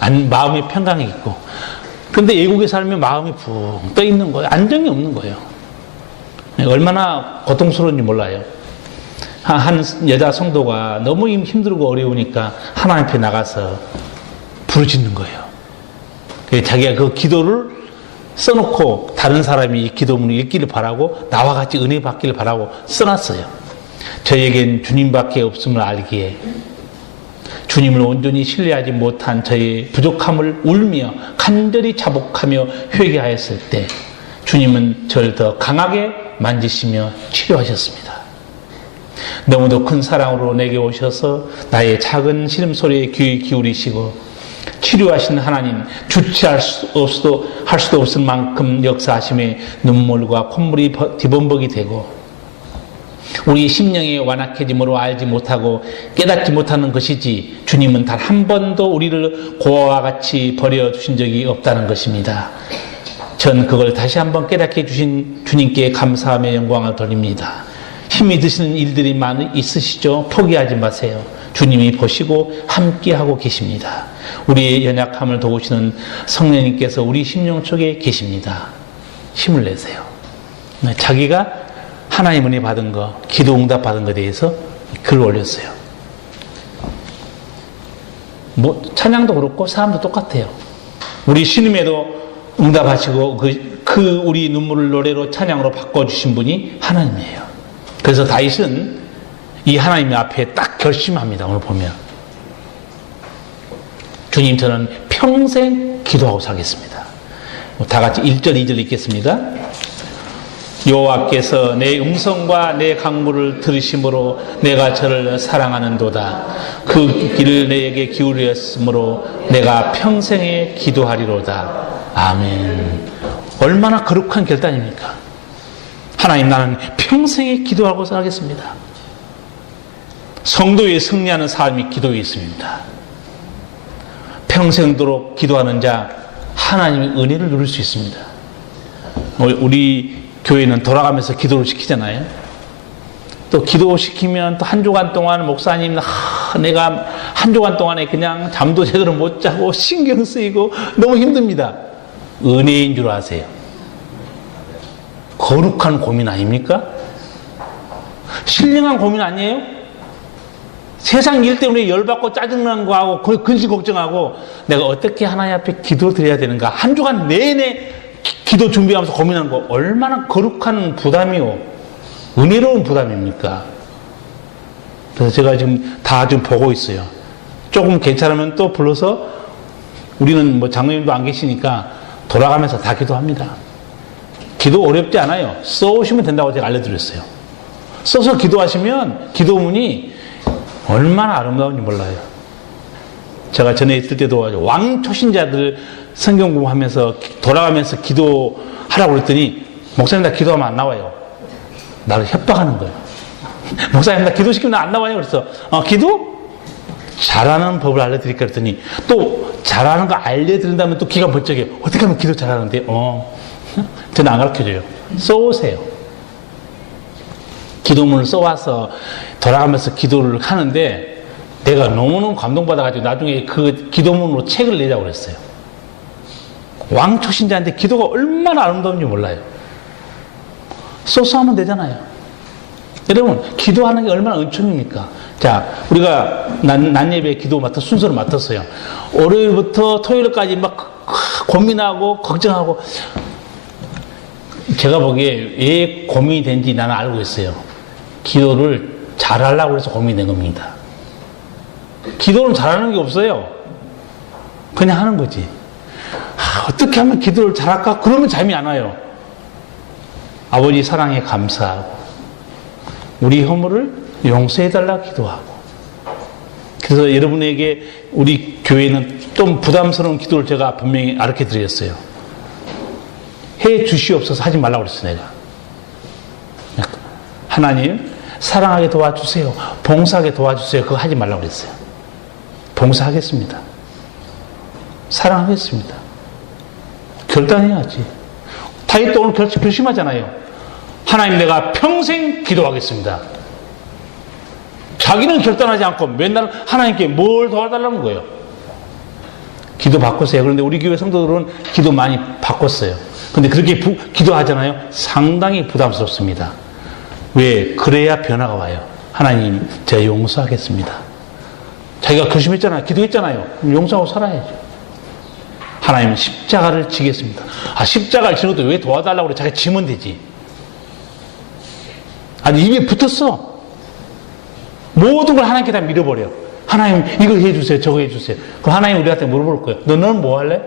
마음의 평강이 있고. 그런데 외국에 살면 마음이 붕 떠 있는 거예요. 안정이 없는 거예요. 얼마나 고통스러운지 몰라요. 한 여자 성도가 너무 힘들고 어려우니까 하나님 앞에 나가서 부르짖는 거예요. 자기가 그 기도를 써놓고 다른 사람이 이 기도문을 읽기를 바라고 나와 같이 은혜 받기를 바라고 써놨어요. 저에겐 주님밖에 없음을 알기에 주님을 온전히 신뢰하지 못한 저의 부족함을 울며 간절히 자복하며 회개하였을 때 주님은 저를 더 강하게 만지시며 치료하셨습니다. 너무도 큰 사랑으로 내게 오셔서 나의 작은 신음소리에 귀 기울이시고 치료하신 하나님, 주체할 수도 없을 만큼 역사하심에 눈물과 콧물이 뒤범벅이 되고 우리 심령의 완악해짐으로 알지 못하고 깨닫지 못하는 것이지 주님은 단 한 번도 우리를 고아와 같이 버려두신 적이 없다는 것입니다. 전 그걸 다시 한번 깨닫게 해주신 주님께 감사함의 영광을 돌립니다. 힘이 드시는 일들이 많이 있으시죠? 포기하지 마세요. 주님이 보시고 함께하고 계십니다. 우리의 연약함을 도우시는 성령님께서 우리 심령 속에 계십니다. 힘을 내세요. 자기가 하나님 은혜 받은 거, 기도 응답 받은 것에 대해서 글을 올렸어요. 찬양도 그렇고 사람도 똑같아요. 우리 신음에도 응답하시고 그 우리 눈물을 노래로 찬양으로 바꿔주신 분이 하나님이에요. 그래서 다윗은 이 하나님 앞에 딱 결심합니다. 오늘 보면 주님 저는 평생 기도하고 살겠습니다. 다 같이 1절 2절 읽겠습니다. 여호와께서 내 음성과 내 강구를 들으심으로 내가 저를 사랑하는도다. 그 길을 내게 기울였으므로 내가 평생에 기도하리로다. 아멘. 얼마나 거룩한 결단입니까? 하나님 나는 평생에 기도하고 살겠습니다. 성도에 승리하는 삶이 기도에 있습니다. 평생도록 기도하는 자 하나님의 은혜를 누릴 수 있습니다. 우리 교회는 돌아가면서 기도를 시키잖아요. 또 기도시키면 또 한 주간 동안 목사님 내가 한 주간 동안에 그냥 잠도 제대로 못 자고 신경 쓰이고 너무 힘듭니다. 은혜인 줄 아세요. 거룩한 고민 아닙니까? 신령한 고민 아니에요? 세상 일 때문에 열받고 짜증난 거하고 근심 걱정하고 내가 어떻게 하나님 앞에 기도 드려야 되는가 한 주간 내내 기도 준비하면서 고민하는 거 얼마나 거룩한 부담이요 은혜로운 부담입니까? 그래서 제가 지금 다 좀 보고 있어요. 조금 괜찮으면 또 불러서 우리는 장로님도 안 계시니까 돌아가면서 다 기도합니다. 기도 어렵지 않아요. 써오시면 된다고 제가 알려드렸어요. 써서 기도하시면 기도문이 얼마나 아름다운지 몰라요. 제가 전에 있을 때도 왕 초신자들 성경 공부하면서 돌아가면서 기도하라고 그랬더니 목사님 나 기도하면 안 나와요. 나를 협박하는 거예요. 목사님 나 기도시키면 안 나와요. 그래서 기도? 잘하는 법을 알려드릴까 그랬더니 또 잘하는 거 알려드린다면 또 기가 번쩍해요. 어떻게 하면 기도 잘하는데? 저는 안 가르쳐줘요. 써오세요. 기도문을 써와서 돌아가면서 기도를 하는데 내가 너무너무 감동받아가지고 나중에 그 기도문으로 책을 내자고 그랬어요. 왕초신자한테 기도가 얼마나 아름다운지 몰라요. 써서 하면 되잖아요. 여러분 기도하는 게 얼마나 은총입니까? 자, 우리가 낮 예배 기도 순서를 맡았어요. 월요일부터 토요일까지 막 고민하고 걱정하고 제가 보기에 왜 고민이 된지 나는 알고 있어요. 기도를 잘하려고 해서 고민이 된 겁니다. 기도는 잘하는 게 없어요. 그냥 하는 거지. 어떻게 하면 기도를 잘할까? 그러면 잠이 안 와요. 아버지 사랑에 감사하고 우리 허물을 용서해달라 기도하고. 그래서 여러분에게 우리 교회는 좀 부담스러운 기도를 제가 분명히 가르쳐 드렸어요. 해 주시옵소서 하지 말라고 그랬어요. 내가 하나님 사랑하게 도와주세요, 봉사하게 도와주세요, 그거 하지 말라고 그랬어요. 봉사하겠습니다, 사랑하겠습니다, 결단해야지. 다윗도 오늘 결심하잖아요. 하나님 내가 평생 기도하겠습니다. 자기는 결단하지 않고 맨날 하나님께 뭘 도와달라는 거예요. 기도 바꾸세요. 그런데 우리 교회 성도들은 기도 많이 바꿨어요. 근데 그렇게 기도하잖아요. 상당히 부담스럽습니다. 왜? 그래야 변화가 와요. 하나님 제가 용서하겠습니다. 자기가 결심했잖아요. 기도했잖아요. 용서하고 살아야죠. 하나님 십자가를 지겠습니다. 십자가를 지는 것도 왜 도와달라고 그래? 자기가 지면 되지. 아니 입에 붙었어. 모든 걸 하나님께 다 밀어버려. 하나님 이거 해주세요, 저거 해주세요. 그럼 하나님 우리한테 물어볼 거예요. 너는 뭐 할래?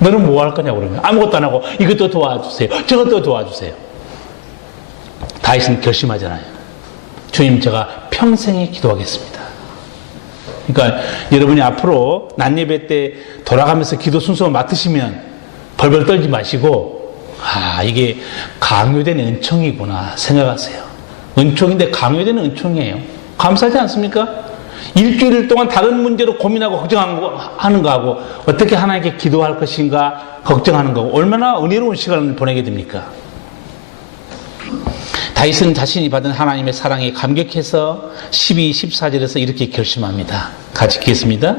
너는 뭐 할 거냐고. 그러면 아무것도 안 하고 이것도 도와주세요, 저것도 도와주세요. 다윗은 결심하잖아요. 주님 제가 평생에 기도하겠습니다. 그러니까 여러분이 앞으로 낮예배 때 돌아가면서 기도 순서 맡으시면 벌벌 떨지 마시고 이게 강요된 은총이구나 생각하세요. 은총인데 강요되는 은총이에요. 감사하지 않습니까? 일주일 동안 다른 문제로 고민하고 걱정하는 거하고 어떻게 하나님께 기도할 것인가 걱정하는 거고 얼마나 은혜로운 시간을 보내게 됩니까? 다윗은 자신이 받은 하나님의 사랑에 감격해서 12, 14절에서 이렇게 결심합니다. 같이 읽겠습니다.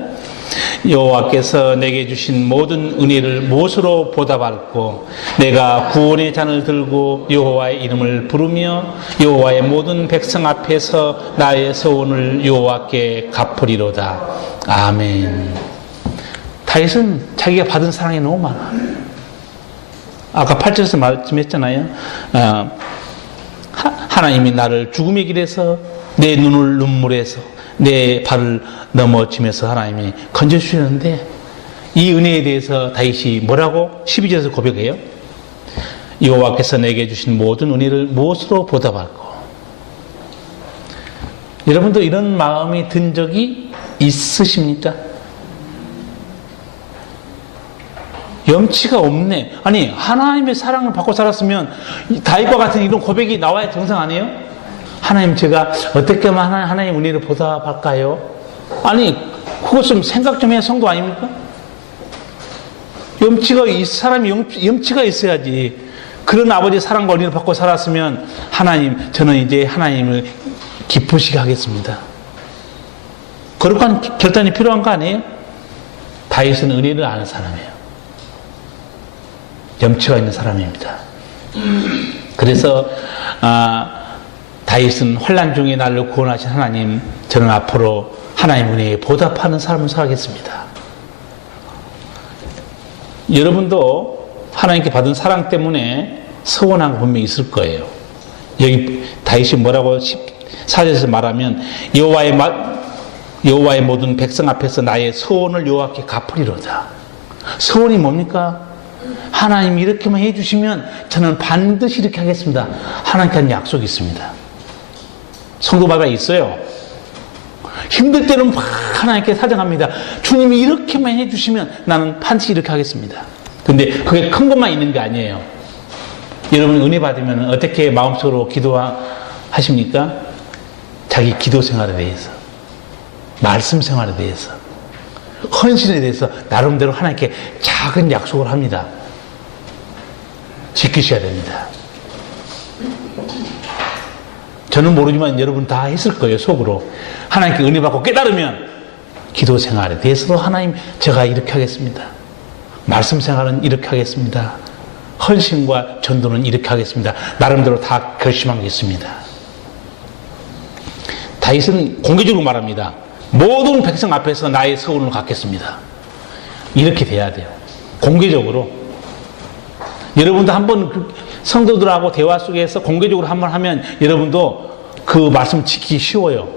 여호와께서 내게 주신 모든 은혜를 무엇으로 보답할꼬? 내가 구원의 잔을 들고 여호와의 이름을 부르며 여호와의 모든 백성 앞에서 나의 소원을 여호와께 갚으리로다. 아멘. 다윗은 자기가 받은 사랑이 너무 많아. 아까 8절에서 말씀했잖아요. 하나님이 나를 죽음의 길에서 내 눈을 눈물에서 내 발을 넘어짐에서 하나님이 건져주시는데 이 은혜에 대해서 다윗이 뭐라고 12절에서 고백해요? 여호와께서 내게 주신 모든 은혜를 무엇으로 보답할꼬? 여러분도 이런 마음이 든 적이 있으십니까? 염치가 없네. 아니 하나님의 사랑을 받고 살았으면 다윗과 같은 이런 고백이 나와야 정상 아니에요? 하나님 제가 어떻게 하면 하나님 은혜를 보답할까요? 아니 그것 좀 생각 좀 해야 성도 아닙니까? 이 사람이 염치가 있어야지. 그런 아버지의 사랑과 은혜를 받고 살았으면 하나님 저는 이제 하나님을 기쁘시게 하겠습니다. 거룩한 결단이 필요한 거 아니에요? 다윗은 은혜를 아는 사람이에요. 염치가 있는 사람입니다. 그래서 다윗은 환난 중에 나를 구원하신 하나님, 저는 앞으로 하나님 은혜에 보답하는 삶을 살겠습니다. 여러분도 하나님께 받은 사랑 때문에 서운한 거 분명히 있을 거예요. 여기 다윗이 뭐라고 4절에서 말하면 여호와의 모든 백성 앞에서 나의 소원을 여호와께 갚으리로다. 소원이 뭡니까? 하나님 이렇게만 해주시면 저는 반드시 이렇게 하겠습니다. 하나님께 한 약속이 있습니다. 성도마다 있어요. 힘들 때는 막 하나님께 사정합니다. 주님이 이렇게만 해주시면 나는 반드시 이렇게 하겠습니다. 근데 그게 큰 것만 있는 게 아니에요. 여러분 은혜 받으면 어떻게 마음속으로 기도하십니까? 자기 기도 생활에 대해서, 말씀 생활에 대해서, 헌신에 대해서 나름대로 하나님께 작은 약속을 합니다. 지키셔야 됩니다. 저는 모르지만 여러분 다 했을 거예요. 속으로 하나님께 은혜 받고 깨달으면 기도 생활에 대해서도 하나님 제가 이렇게 하겠습니다. 말씀 생활은 이렇게 하겠습니다. 헌신과 전도는 이렇게 하겠습니다. 나름대로 다 결심한 게 있습니다. 다윗은 공개적으로 말합니다. 모든 백성 앞에서 나의 서원을 갖겠습니다. 이렇게 돼야 돼요. 공개적으로. 여러분도 한번 성도들하고 대화 속에서 공개적으로 한번 하면 여러분도 그 말씀 지키기 쉬워요.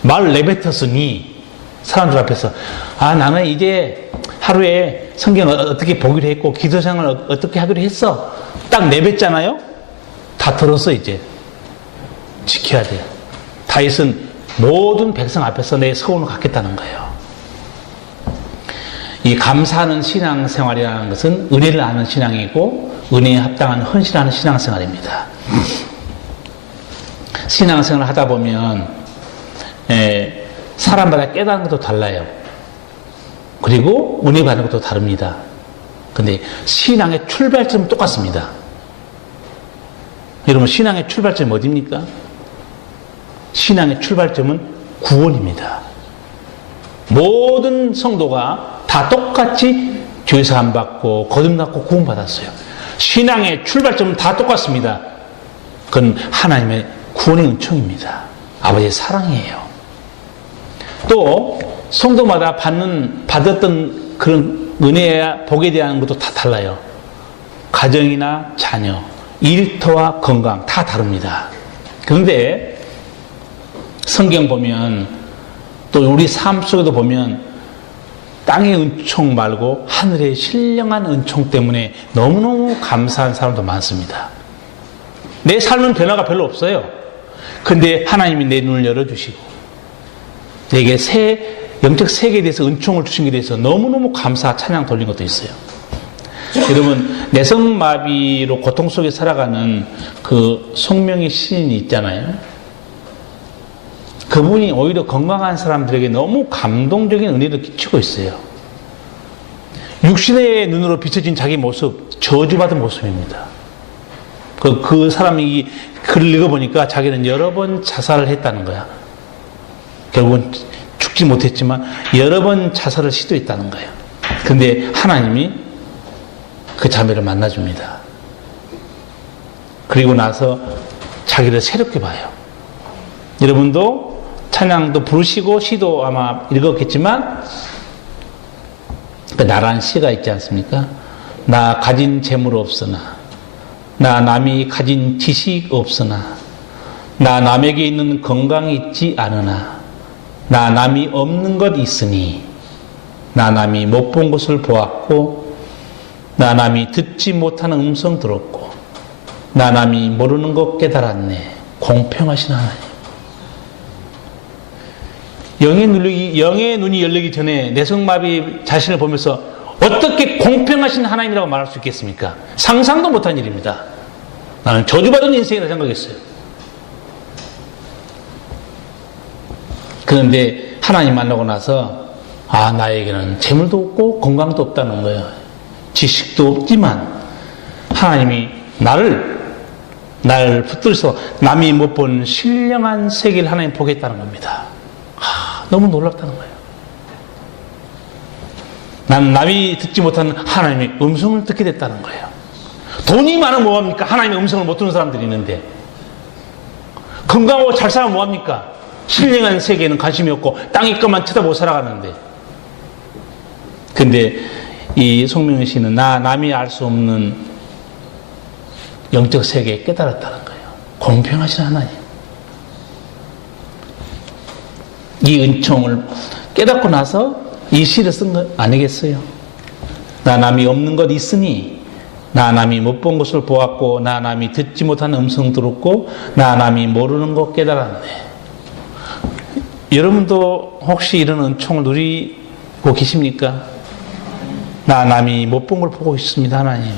말 내뱉었으니 사람들 앞에서 나는 이제 하루에 성경을 어떻게 보기로 했고 기도생활을 어떻게 하기로 했어. 딱 내뱉잖아요. 다 들었어. 이제 지켜야 돼요. 다윗은 모든 백성 앞에서 내 서원을 갖겠다는 거예요. 이 감사하는 신앙생활이라는 것은 은혜를 아는 신앙이고 은혜에 합당한 헌신하는 신앙생활입니다. 신앙생활을 하다 보면 사람마다 깨닫는 것도 달라요. 그리고 은혜 받는 것도 다릅니다. 근데 신앙의 출발점은 똑같습니다. 여러분, 신앙의 출발점이 어디입니까? 신앙의 출발점은 구원입니다. 모든 성도가 다 똑같이 죄사함 받고 거듭났고 구원받았어요. 신앙의 출발점은 다 똑같습니다. 그건 하나님의 구원의 은총입니다. 아버지의 사랑이에요. 또 성도마다 받았던 그런 은혜와 복에 대한 것도 다 달라요. 가정이나 자녀, 일터와 건강 다 다릅니다. 그런데 성경 보면 또 우리 삶 속에도 보면 땅의 은총 말고 하늘의 신령한 은총 때문에 너무너무 감사한 사람도 많습니다. 내 삶은 변화가 별로 없어요. 근데 하나님이 내 눈을 열어주시고 내게 영적 세계에 대해서 은총을 주신 것에 대해서 너무너무 감사 찬양 돌린 것도 있어요. 여러분, 내성마비로 고통 속에 살아가는 그 송명의 시인이 있잖아요. 그분이 오히려 건강한 사람들에게 너무 감동적인 은혜를 끼치고 있어요. 육신의 눈으로 비춰진 자기 모습, 저주받은 모습입니다. 그 사람이 글을 읽어보니까 자기는 여러 번 자살을 했다는 거야. 결국은 죽지 못했지만 여러 번 자살을 시도했다는 거예요. 근데 하나님이 그 자매를 만나줍니다. 그리고 나서 자기를 새롭게 봐요. 여러분도 찬양도 부르시고 시도 아마 읽었겠지만 그 나란 시가 있지 않습니까? 나 가진 재물 없으나, 나 남이 가진 지식 없으나, 나 남에게 있는 건강이 있지 않으나, 나 남이 없는 것 있으니, 나 남이 못 본 것을 보았고, 나 남이 듣지 못하는 음성 들었고, 나 남이 모르는 것 깨달았네. 공평하신 하나님. 영의 눈이 열리기 전에 내성마비 자신을 보면서 어떻게 공평하신 하나님이라고 말할 수 있겠습니까? 상상도 못한 일입니다. 나는 저주받은 인생이라 생각했어요. 그런데 하나님 만나고 나서 나에게는 재물도 없고 건강도 없다는 거예요. 지식도 없지만 하나님이 나를 붙들어서 남이 못 본 신령한 세계를 하나님 보겠다는 겁니다. 너무 놀랍다는 거예요. 난 남이 듣지 못하는 하나님의 음성을 듣게 됐다는 거예요. 돈이 많으면 뭐합니까? 하나님의 음성을 못 듣는 사람들이 있는데, 건강하고 잘 살면 뭐합니까? 신령한 세계에는 관심이 없고 땅의 것만 쳐다보고 살아가는데. 근데 이 송명희 씨는 남이 알 수 없는 영적 세계에 깨달았다는 거예요. 공평하신 하나님. 이 은총을 깨닫고 나서 이 시를 쓴 것 아니겠어요? 나 남이 없는 것 있으니, 나 남이 못 본 것을 보았고, 나 남이 듣지 못한 음성 들었고, 나 남이 모르는 것 깨달았네. 여러분도 혹시 이런 은총을 누리고 계십니까? 나 남이 못 본 걸 보고 있습니다, 하나님.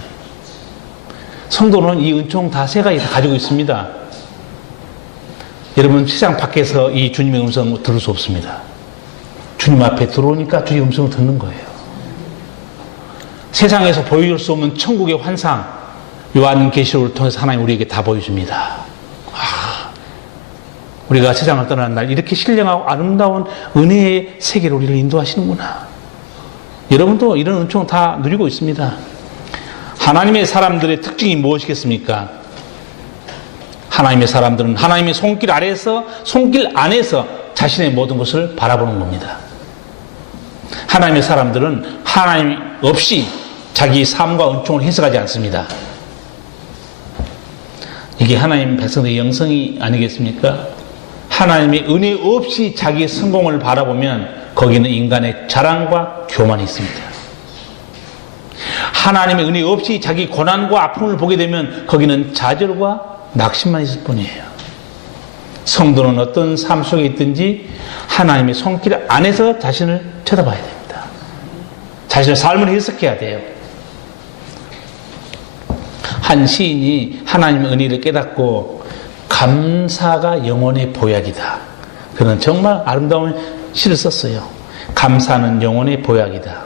성도는 이 은총 다 세 가지 다 가지고 있습니다. 여러분, 세상 밖에서 이 주님의 음성을 들을 수 없습니다. 주님 앞에 들어오니까 주의 음성을 듣는 거예요. 세상에서 보여줄 수 없는 천국의 환상, 요한계시록을 통해서 하나님 우리에게 다 보여줍니다. 우리가 세상을 떠나는 날 이렇게 신령하고 아름다운 은혜의 세계로 우리를 인도하시는구나. 여러분도 이런 은총을 다 누리고 있습니다. 하나님의 사람들의 특징이 무엇이겠습니까? 하나님의 사람들은 하나님의 손길 안에서 자신의 모든 것을 바라보는 겁니다. 하나님의 사람들은 하나님 없이 자기 삶과 은총을 해석하지 않습니다. 이게 하나님 백성들의 영성이 아니겠습니까? 하나님의 은혜 없이 자기의 성공을 바라보면 거기는 인간의 자랑과 교만이 있습니다. 하나님의 은혜 없이 자기 고난과 아픔을 보게 되면 거기는 좌절과 낙심만 있을 뿐이에요. 성도는 어떤 삶 속에 있든지 하나님의 손길 안에서 자신을 쳐다봐야 됩니다. 자신의 삶을 해석해야 돼요. 한 시인이 하나님의 은혜를 깨닫고 감사가 영혼의 보약이다. 그는 정말 아름다운 시를 썼어요. 감사는 영혼의 보약이다.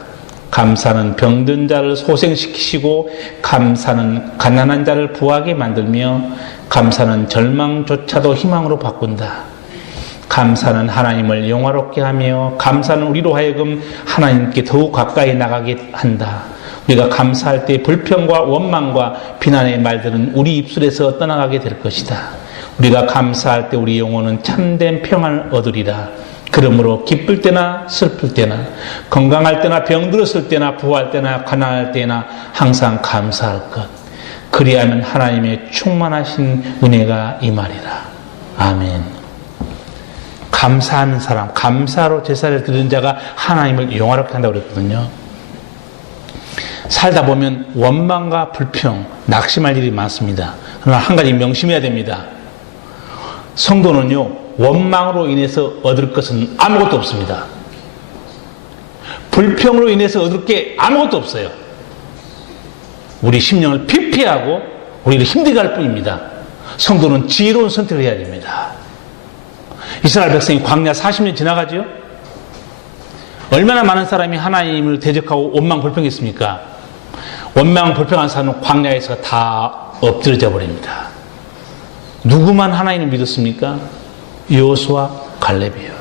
감사는 병든 자를 소생시키시고, 감사는 가난한 자를 부하게 만들며, 감사는 절망조차도 희망으로 바꾼다. 감사는 하나님을 영화롭게 하며, 감사는 우리로 하여금 하나님께 더욱 가까이 나가게 한다. 우리가 감사할 때 불평과 원망과 비난의 말들은 우리 입술에서 떠나가게 될 것이다. 우리가 감사할 때 우리 영혼은 참된 평안을 얻으리라. 그러므로 기쁠 때나 슬플 때나 건강할 때나 병들었을 때나 부할 때나 가난할 때나 항상 감사할 것. 그리하면 하나님의 충만하신 은혜가 임하리라. 아멘. 감사하는 사람, 감사로 제사를 드리는 자가 하나님을 영화롭게 한다고 그랬거든요. 살다 보면 원망과 불평, 낙심할 일이 많습니다. 그러나 한 가지 명심해야 됩니다. 성도는요, 원망으로 인해서 얻을 것은 아무것도 없습니다. 불평으로 인해서 얻을 게 아무것도 없어요. 우리 심령을 피폐하고 우리를 힘들게 할 뿐입니다. 성도는 지혜로운 선택을 해야 됩니다. 이스라엘 백성이 광야 40년 지나가죠? 얼마나 많은 사람이 하나님을 대적하고 원망 불평했습니까? 원망 불평한 사람은 광야에서 다 엎드려져 버립니다. 누구만 하나님을 믿었습니까? 여호수아, 갈렙이에요.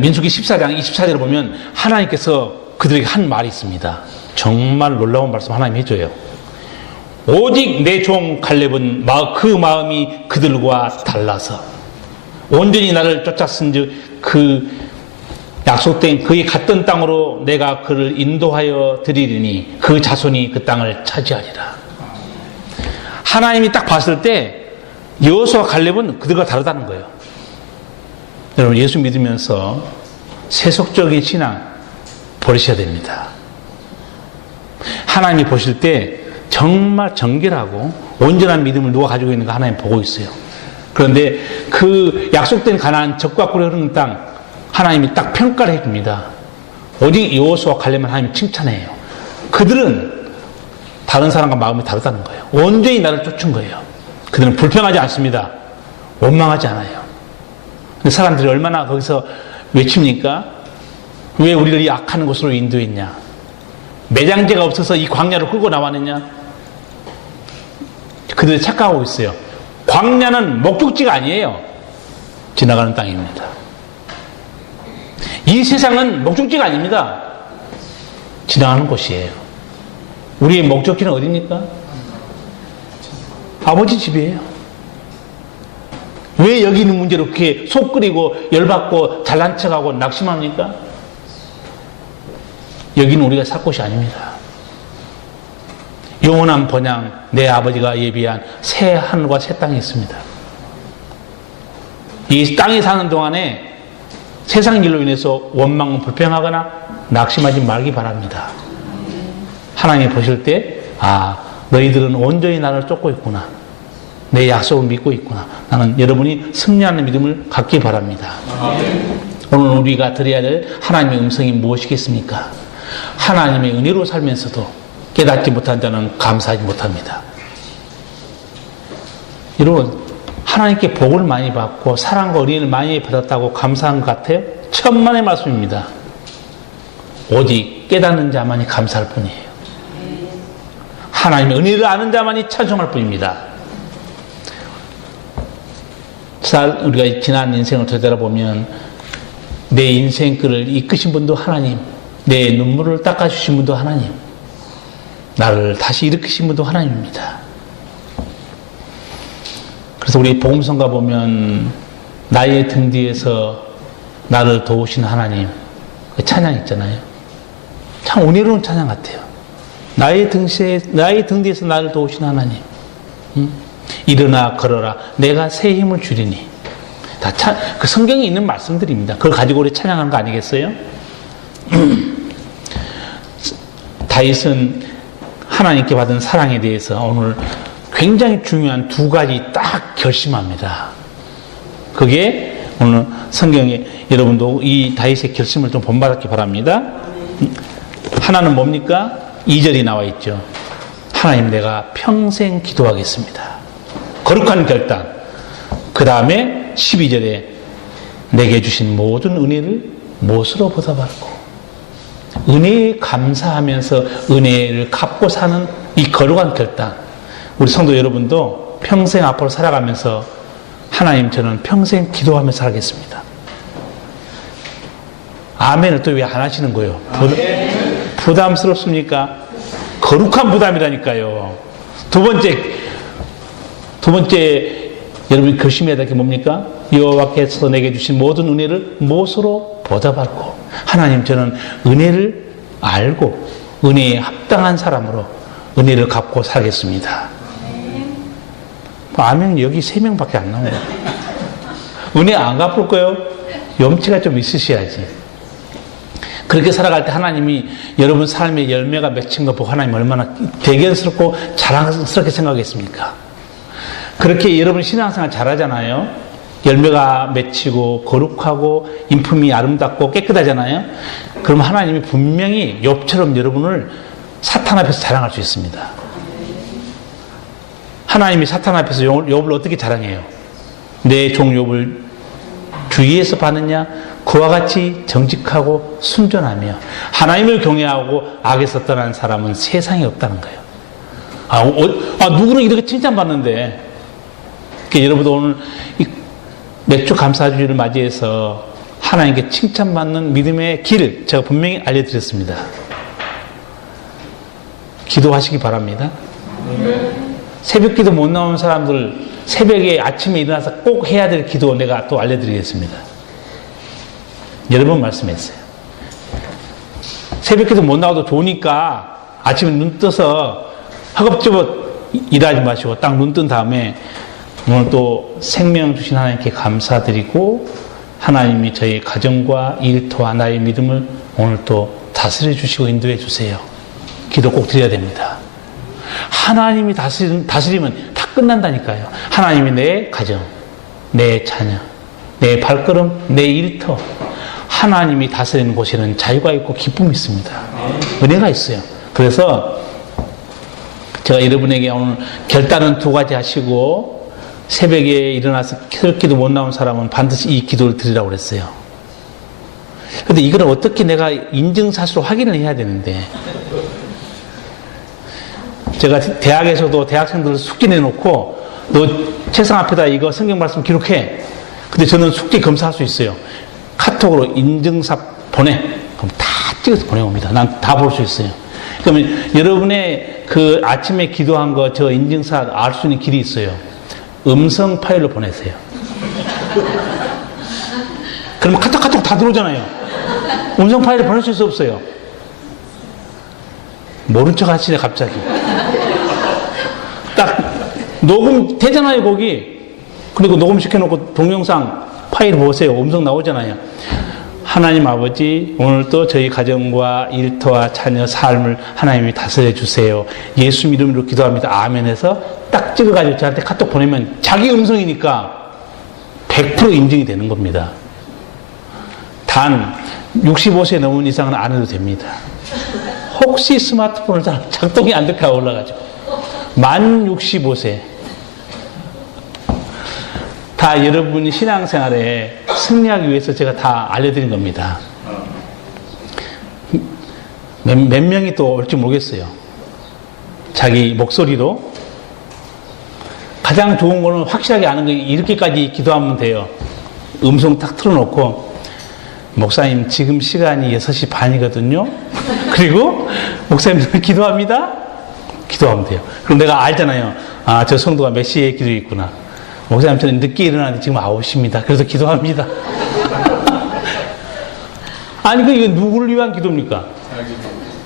민수기 14장 24절을 보면 하나님께서 그들에게 한 말이 있습니다. 정말 놀라운 말씀 하나님 해줘요. 오직 내 종 갈렙은 그 마음이 그들과 달라서 온전히 나를 쫓았은즉 그 약속된 그의 갔던 땅으로 내가 그를 인도하여 드리리니 그 자손이 그 땅을 차지하리라. 하나님이 딱 봤을 때 여호수아 갈렙은 그들과 다르다는 거예요. 여러분, 예수 믿으면서 세속적인 신앙 버리셔야 됩니다. 하나님이 보실 때 정말 정결하고 온전한 믿음을 누가 가지고 있는가 하나님 보고 있어요. 그런데 그 약속된 가나안 적과 꿀이 흐르는 땅 하나님이 딱 평가를 해줍니다. 오직 여호수아 갈렙만 하나님이 칭찬해요. 그들은 다른 사람과 마음이 다르다는 거예요. 온전히 나를 쫓은 거예요. 그들은 불평하지 않습니다. 원망하지 않아요. 근데 사람들이 얼마나 거기서 외칩니까? 왜 우리를 이 악한 곳으로 인도했냐? 매장제가 없어서 이 광야로 끌고 나왔느냐? 그들이 착각하고 있어요. 광야는 목적지가 아니에요. 지나가는 땅입니다. 이 세상은 목적지가 아닙니다. 지나가는 곳이에요. 우리의 목적지는 어디입니까? 아버지 집이에요. 왜 여기 있는 문제로 그렇게 속 끓이고 열받고 잘난 척하고 낙심합니까? 여기는 우리가 살 곳이 아닙니다. 영원한 번양, 내 아버지가 예비한 새 하늘과 새 땅이 있습니다. 이 땅에 사는 동안에 세상 일로 인해서 원망 불평하거나 낙심하지 말기 바랍니다. 하나님이 보실 때, 너희들은 온전히 나를 쫓고 있구나. 내 약속을 믿고 있구나. 나는 여러분이 승리하는 믿음을 갖기 바랍니다. 오늘 우리가 드려야 될 하나님의 음성이 무엇이겠습니까? 하나님의 은혜로 살면서도 깨닫지 못한 자는 감사하지 못합니다. 여러분, 하나님께 복을 많이 받고 사랑과 은혜를 많이 받았다고 감사한 것 같아요? 천만의 말씀입니다. 오직 깨닫는 자만이 감사할 뿐이에요. 하나님의 은혜를 아는 자만이 찬송할 뿐입니다. 우리가 지난 인생을 되돌아보면 내 인생글을 이끄신 분도 하나님, 내 눈물을 닦아주신 분도 하나님, 나를 다시 일으키신 분도 하나님입니다. 그래서 우리 복음성가 보면 나의 등 뒤에서 나를 도우신 하나님, 그 찬양 있잖아요. 참 은혜로운 찬양 같아요. 나의 등 뒤에서 나를 도우신 하나님, 일어나 걸어라, 내가 새 힘을 주리니 그 성경에 있는 말씀들입니다. 그걸 가지고 우리 찬양하는 거 아니겠어요? 다윗은 하나님께 받은 사랑에 대해서 오늘 굉장히 중요한 두 가지 딱 결심합니다. 그게 오늘 성경에 여러분도 이 다윗의 결심을 좀 본받았기 바랍니다. 하나는 뭡니까? 2절이 나와 있죠. 하나님, 내가 평생 기도하겠습니다. 거룩한 결단. 그 다음에 12절에 내게 주신 모든 은혜를 무엇으로 보답할고, 은혜에 감사하면서 은혜를 갚고 사는 이 거룩한 결단. 우리 성도 여러분도 평생 앞으로 살아가면서 하나님, 저는 평생 기도하면서 살겠습니다. 아멘을 또 왜 안 하시는 거예요? 부담스럽습니까? 거룩한 부담이라니까요. 두 번째 여러분이 결심해야 될 게 뭡니까? 여호와께서 내게 주신 모든 은혜를 무엇으로 보답할고, 하나님, 저는 은혜를 알고 은혜에 합당한 사람으로 은혜를 갚고 살겠습니다. 아멘. 여기 3명밖에 안 나와요. 은혜 안 갚을 거예요? 염치가 좀 있으셔야지. 그렇게 살아갈 때 하나님이 여러분 삶의 열매가 맺힌 거 보고 하나님 얼마나 대견스럽고 자랑스럽게 생각했습니까? 그렇게 여러분 신앙생활 잘하잖아요. 열매가 맺히고 거룩하고 인품이 아름답고 깨끗하잖아요. 그럼 하나님이 분명히 욥처럼 여러분을 사탄 앞에서 자랑할 수 있습니다. 하나님이 사탄 앞에서 욥을 어떻게 자랑해요? 내 종 욥을 주위에서 봤느냐? 그와 같이 정직하고 순전하며 하나님을 경외하고 악에서 떠난 사람은 세상에 없다는 거예요. 누구는 이렇게 칭찬받는데. 그러니까 여러분도 오늘 맥주 감사주일을 맞이해서 하나님께 칭찬받는 믿음의 길을 제가 분명히 알려드렸습니다. 기도하시기 바랍니다. 새벽 기도 못 나오는 사람들 새벽에 아침에 일어나서 꼭 해야 될 기도 내가 또 알려드리겠습니다. 여러 번 말씀했어요. 새벽 기도 못 나와도 좋으니까 아침에 눈 떠서 허겁지겁 일하지 마시고 딱 눈 뜬 다음에 오늘 또 생명 주신 하나님께 감사드리고, 하나님이 저희 가정과 일터와 나의 믿음을 오늘 또 다스려 주시고 인도해 주세요. 기도 꼭 드려야 됩니다. 하나님이 다스리면 다 끝난다니까요. 하나님이 내 가정, 내 자녀, 내 발걸음, 내 일터, 하나님이 다스리는 곳에는 자유가 있고 기쁨이 있습니다. 은혜가 있어요. 그래서 제가 여러분에게 오늘 결단은 2가지 하시고, 새벽에 일어나서 새벽기도 못 나온 사람은 반드시 이 기도를 드리라고 그랬어요. 근데 이걸 어떻게 내가 인증사실로 확인을 해야 되는데, 제가 대학에서도 대학생들을 숙제 내놓고 너 책상 앞에다 이거 성경 말씀 기록해. 근데 저는 숙제 검사할 수 있어요. 카톡으로 인증사 보내. 그럼 다 찍어서 보내옵니다. 난 다 볼 수 있어요. 그러면 여러분의 그 아침에 기도한 거 저 인증사 알 수 있는 길이 있어요. 음성 파일로 보내세요. 그러면 카톡 다 들어오잖아요. 음성 파일을 보낼 수 있어 없어요? 모른 척 하시네 갑자기. 딱 녹음 되잖아요 거기. 그리고 녹음 시켜놓고 동영상 파일 보세요. 음성 나오잖아요. 하나님 아버지, 오늘도 저희 가정과 일터와 자녀 삶을 하나님이 다스려 주세요. 예수 이름으로 기도합니다. 아멘 해서 딱 찍어가지고 저한테 카톡 보내면 자기 음성이니까 100% 인증이 되는 겁니다. 단 65세 넘은 이상은 안 해도 됩니다. 혹시 스마트폰을 작동이 안 될까 올라가지고 만 65세 다 여러분이 신앙생활에 승리하기 위해서 제가 다 알려드린 겁니다. 몇 명이 또 올지 모르겠어요. 자기 목소리로. 가장 좋은 거는 확실하게 아는 거 이렇게까지 기도하면 돼요. 음성 딱 틀어놓고 목사님 지금 시간이 6시 반이거든요. 그리고 목사님 기도합니다. 기도하면 돼요. 그럼 내가 알잖아요. 아, 저 성도가 몇 시에 기도에 있구나. 목사님 저는 늦게 일어나는데 지금 9시입니다. 그래서 기도합니다. 아니 그 이거 누구를 위한 기도입니까?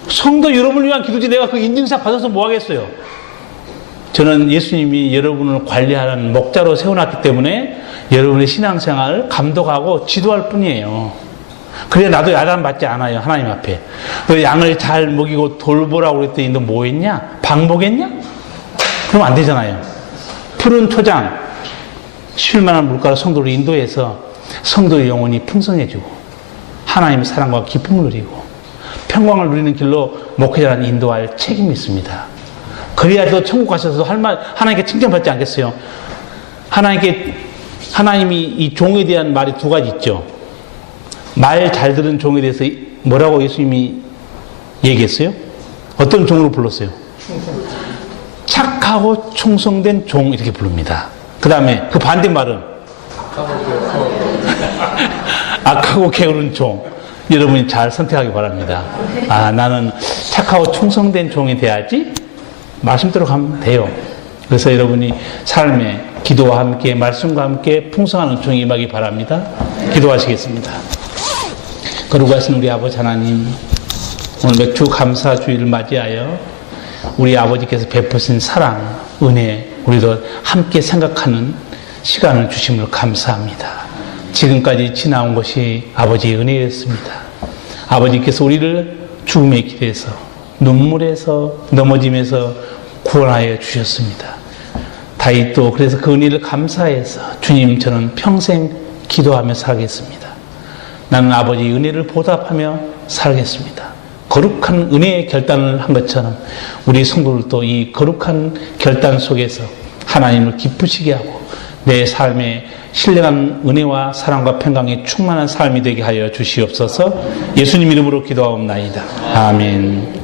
성도 여러분을 위한 기도지 내가 그 인증샷 받아서 뭐 하겠어요? 저는 예수님이 여러분을 관리하는 목자로 세워놨기 때문에 여러분의 신앙생활을 감독하고 지도할 뿐이에요. 그래야 나도 야단받지 않아요. 하나님 앞에. 너 양을 잘 먹이고 돌보라고 그랬더니 너 뭐 했냐? 방목했냐? 그럼 안 되잖아요. 푸른 토장, 쉴만한 물가로 성도를 인도해서 성도의 영혼이 풍성해지고 하나님의 사랑과 기쁨을 누리고 평강을 누리는 길로 목회자는 인도할 책임이 있습니다. 그래야 또 천국 가셔서 하나님께 칭찬받지 않겠어요? 하나님이 이 종에 대한 말이 두 가지 있죠. 말 잘 들은 종에 대해서 뭐라고 예수님이 얘기했어요? 어떤 종으로 불렀어요? 착하고 충성된 종 이렇게 부릅니다. 그 다음에 그 반대말은 악하고 게으른 종. 여러분이 잘 선택하기 바랍니다. 나는 착하고 충성된 종이 돼야지 말씀대로 가면 돼요. 그래서 여러분이 삶에 기도와 함께 말씀과 함께 풍성한 은총이 임하기 바랍니다. 기도하시겠습니다. 거룩하신 우리 아버지 하나님, 오늘 맥주 감사 주일을 맞이하여 우리 아버지께서 베푸신 사랑, 은혜, 우리도 함께 생각하는 시간을 주심을 감사합니다. 지금까지 지나온 것이 아버지의 은혜였습니다. 아버지께서 우리를 죽음의 길에서, 눈물에서, 넘어짐에서 구원하여 주셨습니다. 다윗도 그래서 그 은혜를 감사해서 주님, 저는 평생 기도하며 살겠습니다. 나는 아버지의 은혜를 보답하며 살겠습니다. 거룩한 은혜의 결단을 한 것처럼 우리 성도들도 이 거룩한 결단 속에서 하나님을 기쁘시게 하고 내 삶에 신령한 은혜와 사랑과 평강이 충만한 삶이 되게 하여 주시옵소서. 예수님 이름으로 기도하옵나이다. 아멘.